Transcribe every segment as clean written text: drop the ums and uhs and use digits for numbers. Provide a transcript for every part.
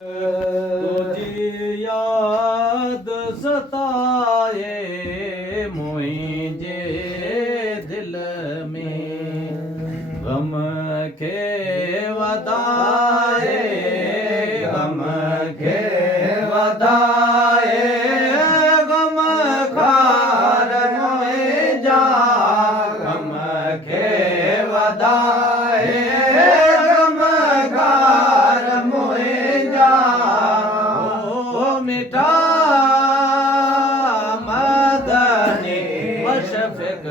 तुझी याद सताए मुझे दिल में गम के वदाए गम के वदाए गम खार मोए जा गम के वदाए गम खार मोए जा ओ मिठा मदनी मशफिक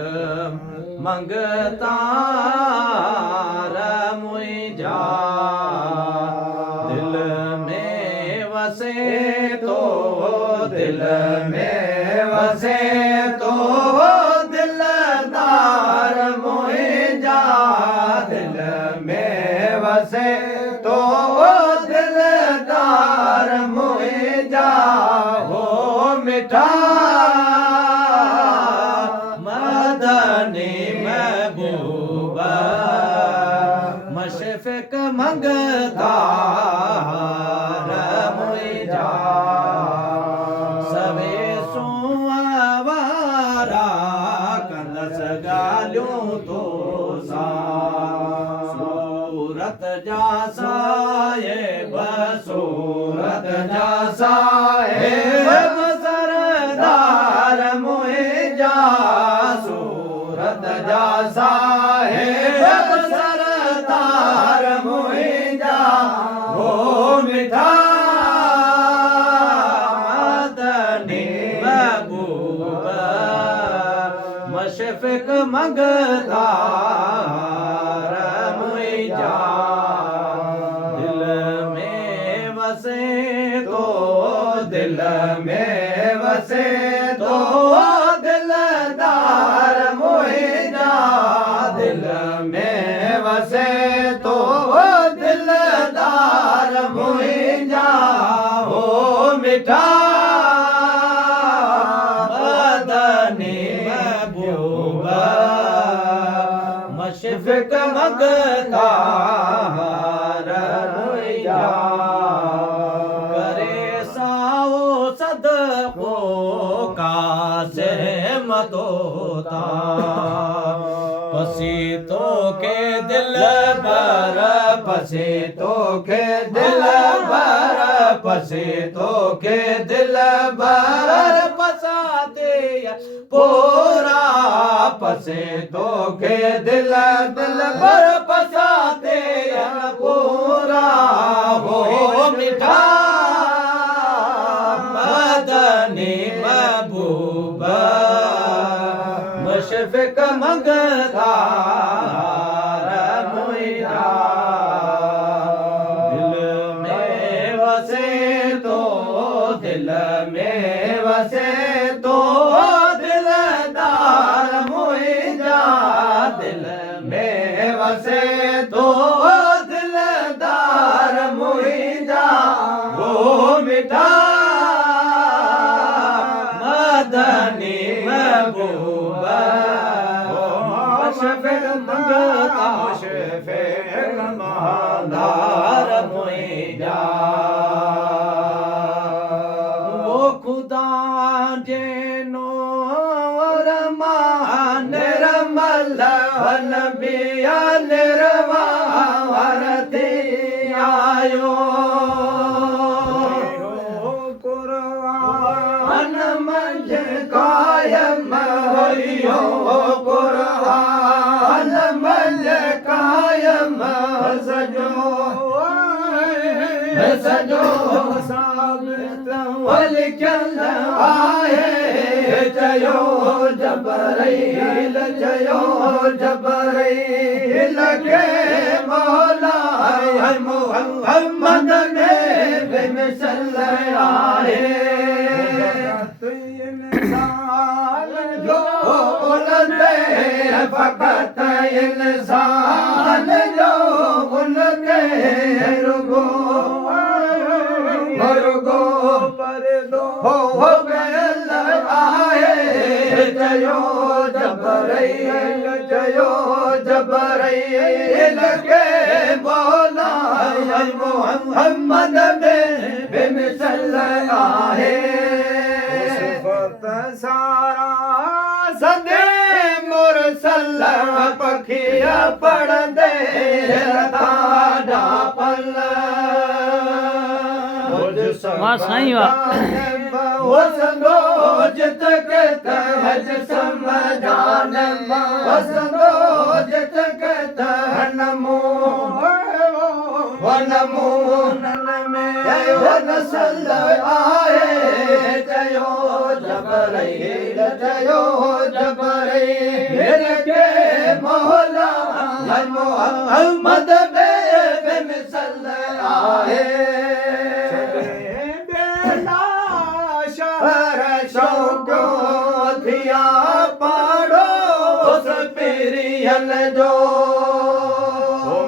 मंगता मुझा दिल में वसे तो दिल में वसे तो दिलदार मुझा दिल में वसे तो दिलदार मुझा हो मिठा मदनी महबूबा मशफिक मंगता मुझा सवे सुवारा कंदस गालियों तो सा सूरत जा साहिब सूरत जा साहिब सरदार मुझा सूरत जा साहिब सरदार मुझा हो मिठा मदनी महबूबा मशफिक मंगता मुझा दिल में वसे तो दिल में वसे तो दिलदार मुझा दिल में वसे तो दिलदार मुझा हो मिठा मदनी महबूबा मशफिक मंगता मुझा करे साओ सदको का से मतोता पसीतों के दिल भर पसीतों के दिल भर पसीतों के दिल भर पसाते पूरा पसीतों के दिल भर पसाते पूरा हो मिठा मदनी महबूबा मशफिक मंगता मुझा दिल में वसे तो दिल में वसे तो दिलदार मुझा दिल में वसे तो दिलदार मुझा वो मिठा मदनी महबूबा मशफिक मंगता मशफिक मंगता मुझा वो खुदा जेनो रमान निर्मल नबिया निर्वार थी आयो कुरान मंझ कायम होइयो कुरान मंझ कायम सजो सजो साबित वलिकल आए जयो जबरैल जयो जबरैल के मौला मोहम्मद में बेमिसल आए जो बोलते फकत इंसान जो बोलते रुगो रुगो पर दो हो गयल आए जयो जबरैल जयो जबरैल के मौला मोहम्मद में पल पखिया पढ़ंदे ताड़ा पल वाह साईं वाह वसंदो जित कहत हज समझान वसंदो जित कहत नमो नमो में वन सल आए जयो जबरैल जयो जबरैल के मौला मोहम्मद बेमिसल आए शौको थिया पाड़ो पिरियन जो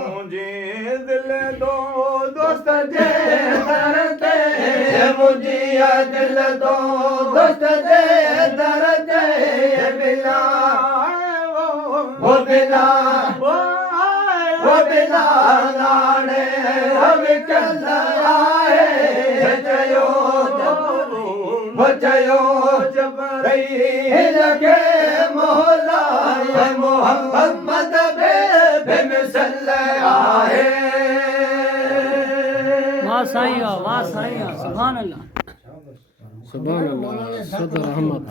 मुझे दिल दो दोस्त जे दर ते मुझे दिल दो दोस्त जे दर ते बिना वो बिना लाने हम कल आए जयो जयो जबरैल के मौला मोहम्मद बेमिसल आए वाह साईं वाह साईं वाह सुभान अल्लाह सुभान अल्लाह सदर अहमद